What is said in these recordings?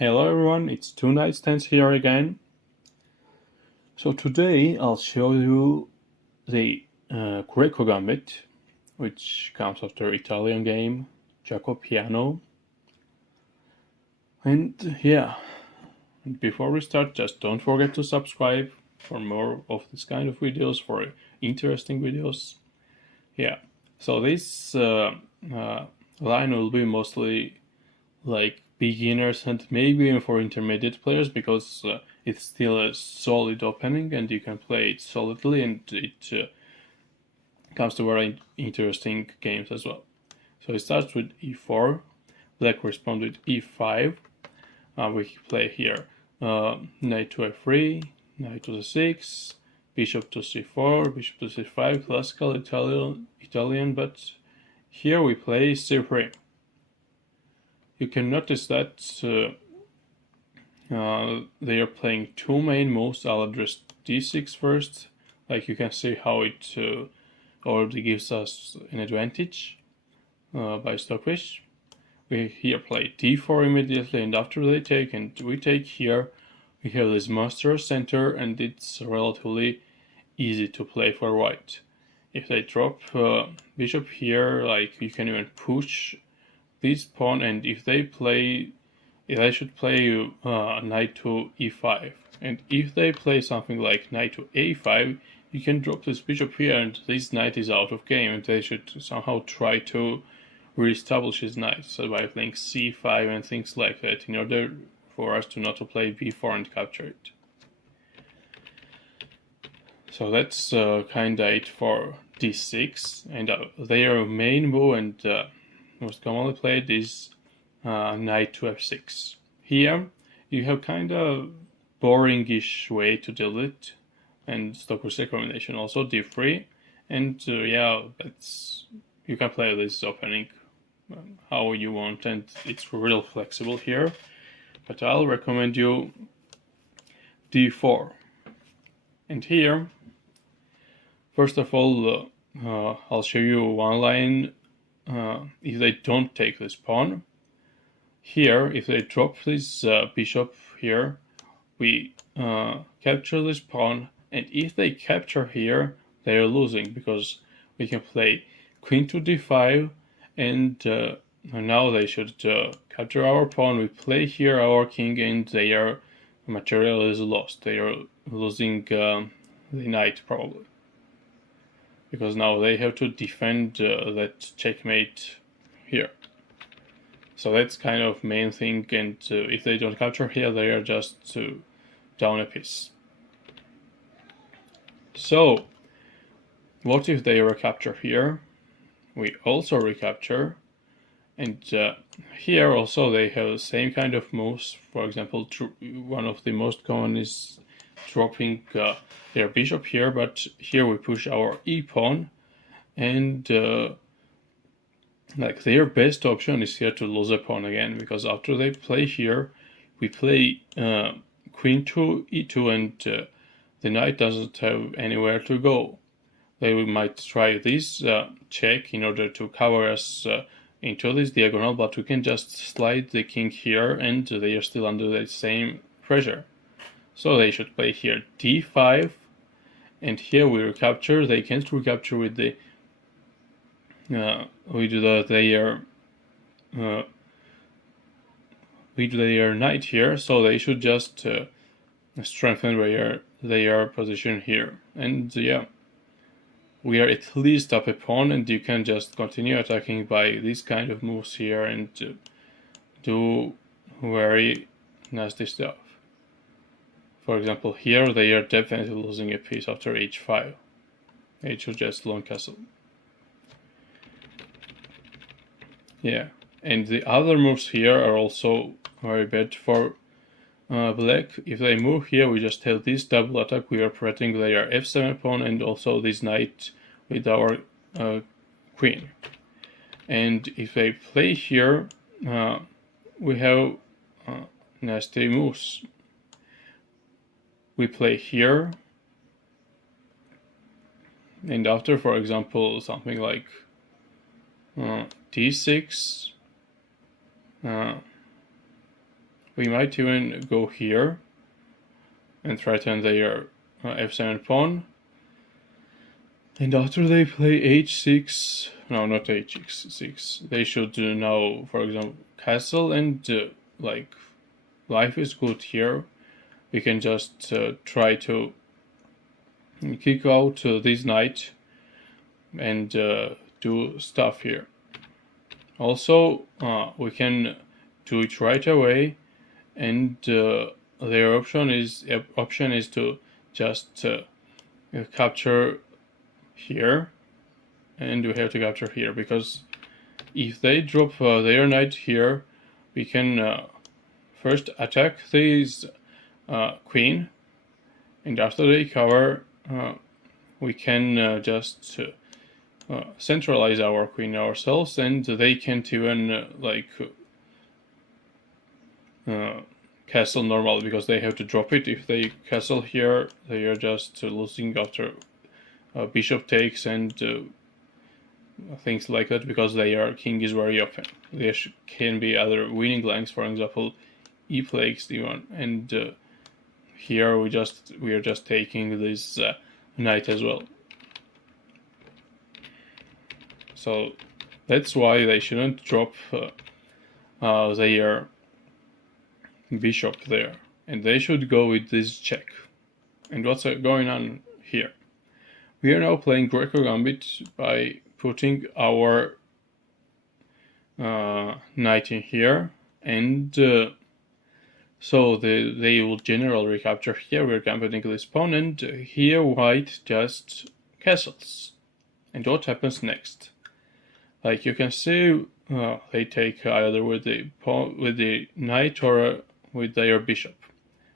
Hello everyone, it's Two Night Stands here again. So today I'll show you the Greco Gambit, which comes after Italian game Gioco Piano. And yeah, before we start, just don't forget to subscribe for more of this kind of videos, for interesting videos. Yeah, so this line will be mostly like beginners and maybe even for intermediate players, because it's still a solid opening and you can play it solidly, and it comes to very interesting games as well. So it starts with e4, black responds with e5, we play here knight to f3, knight to c6, bishop to c4, bishop to c5, classical Italian, but here we play c3. You can notice that they are playing two main moves. I'll address d6 first. Like you can see how it already gives us an advantage by stockfish. We here play d4 immediately, and after they take and we take here, we have this monster center, and it's relatively easy to play for white. If they drop bishop here, like you can even push this pawn, and if they should play knight to e5, and if they play something like knight to a5, you can drop this bishop here and this knight is out of game, and they should somehow try to re-establish his knight, so by playing c5 and things like that, in order for us to not to play b4 and capture it. So that's kinda it for d6, and their main move and most commonly played is knight to f6. Here you have kind of boring-ish way to deal with it, and Stoker's recommendation also d3, and yeah, you can play this opening how you want, and it's real flexible here, but I'll recommend you d4. And here, first of all, I'll show you one line. If they don't take this pawn, here, if they drop this bishop here, we capture this pawn, and if they capture here, they are losing, because we can play queen to d5, and now they should capture our pawn. We play here our king, and their material is lost. They are losing the knight probably, because now they have to defend that checkmate here. So that's kind of main thing, and if they don't capture here, they are just down a piece. So what if they recapture here? We also recapture, and here also they have the same kind of moves. For example, one of the most common is dropping their bishop here, but here we push our e-pawn, and like their best option is here to lose a pawn again, because after they play here, we play queen to e2, and the knight doesn't have anywhere to go. They might try this check in order to cover us into this diagonal, but we can just slide the king here, and they are still under the same pressure. So they should play here d5, and here we recapture. They can't recapture with the their knight here, so they should just strengthen their position here. And yeah, we are at least up a pawn, and you can just continue attacking by these kind of moves here and do very nasty stuff. For example, here they are definitely losing a piece after h5. H just long castle. Yeah, and the other moves here are also very bad for black. If they move here, we just have this double attack. We are protecting their f7 pawn and also this knight with our queen. And if they play here, we have nasty moves. We play here, and after, for example, something like d6, We might even go here and threaten their f7 pawn. And after they play h6, no, not h6, they should now, for example, castle, and like life is good here. We can just try to kick out this knight and do stuff here. Also, we can do it right away, and their option is to just capture here, and we have to capture here, because if they drop their knight here, we can first attack this queen, and after they cover, we can just centralize our queen ourselves, and they can't even castle normal, because they have to drop it. If they castle here, they are just losing after bishop takes and things like that, because their king is very open. There can be other winning lines, for example, e plays d1, and here we are just taking this knight as well. So that's why they shouldn't drop their bishop there, and they should go with this check. And what's going on here? We are now playing Greco Gambit by putting our knight in here, and so they will generally recapture here. We're gambiting this pawn, and here white just castles. And what happens next? Like you can see, they take either with the pawn, with the knight, or with their bishop.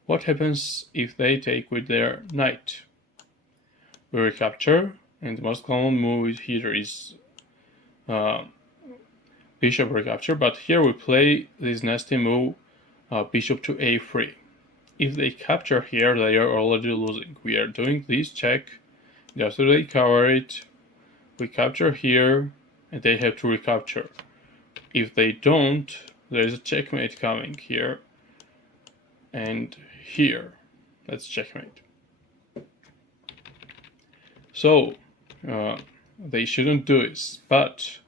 What happens if they take with their knight? We recapture, and the most common move here is bishop recapture, but here we play this nasty move, bishop to a3. If they capture here, they are already losing. We are doing this check, and after they cover it, we capture here, and they have to recapture. If they don't, there is a checkmate coming here, and here. That's checkmate. So they shouldn't do this, but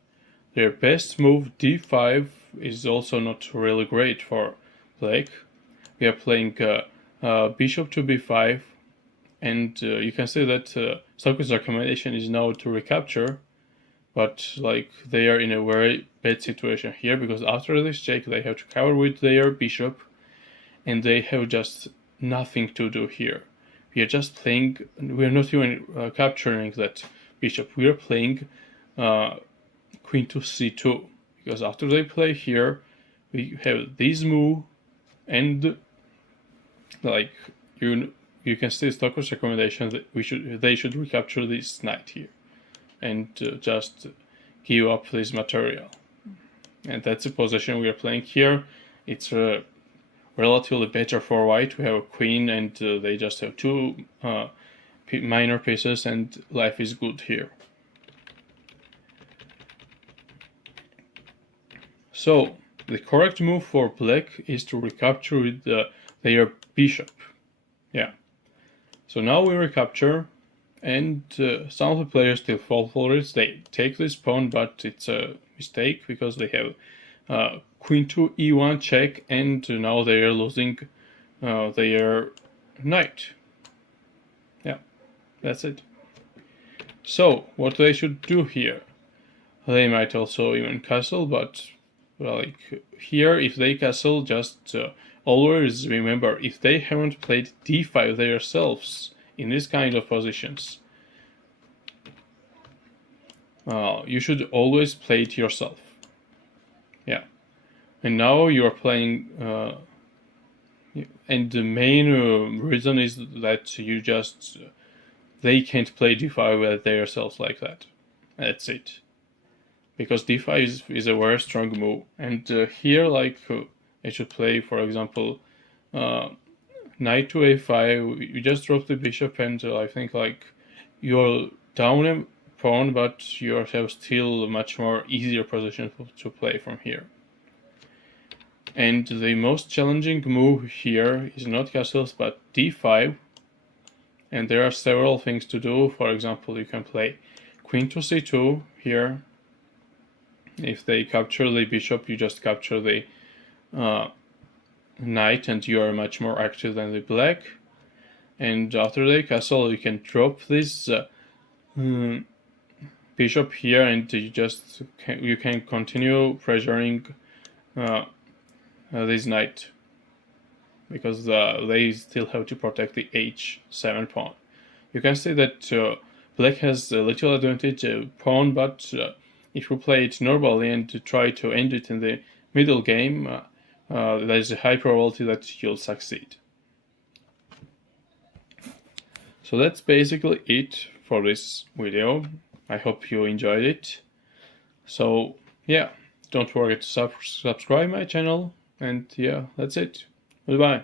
their best move d5 is also not really great for black. We are playing bishop to b5, and you can see that Stockholm's recommendation is now to recapture, but like they are in a very bad situation here, because after this check they have to cover with their bishop, and they have just nothing to do here. We are just playing, we are not even capturing that bishop. We are playing queen to c2, because after they play here, we have this move, and like you can see Stockholm's recommendation that they should recapture this knight here, and just give up this material. And that's the position we are playing here. It's relatively better for white. We have a queen, and they just have two minor pieces, and life is good here. So the correct move for black is to recapture with their bishop. Yeah. So now we recapture, and some of the players still fall for it. They take this pawn, but it's a mistake, because they have queen to e1 check, and now they are losing their knight. Yeah, that's it. So what they should do here? They might also even castle, but like here, if they castle, just always remember, if they haven't played d5 themselves in this kind of positions, you should always play it yourself. Yeah. And now you are playing, and the main reason is that you just, they can't play d5 with themselves like that. That's it. Because d5 is a very strong move, and here, like, I should play, for example, knight to a5, you just drop the bishop, and I think, like, you're down a pawn, but you have still a much more easier position to play from here. And the most challenging move here is not castles but d5, and there are several things to do. For example, you can play queen to c2 here. If they capture the bishop, you just capture the knight and you are much more active than the black. And after the castle, you can drop this bishop here, and you can continue pressuring this knight, because they still have to protect the h7 pawn. You can see that black has a little advantage pawn, but if you play it normally and try to end it in the middle game, there's a high probability that you'll succeed. So that's basically it for this video. I hope you enjoyed it. So yeah, don't forget to subscribe my channel, and yeah, that's it. Goodbye.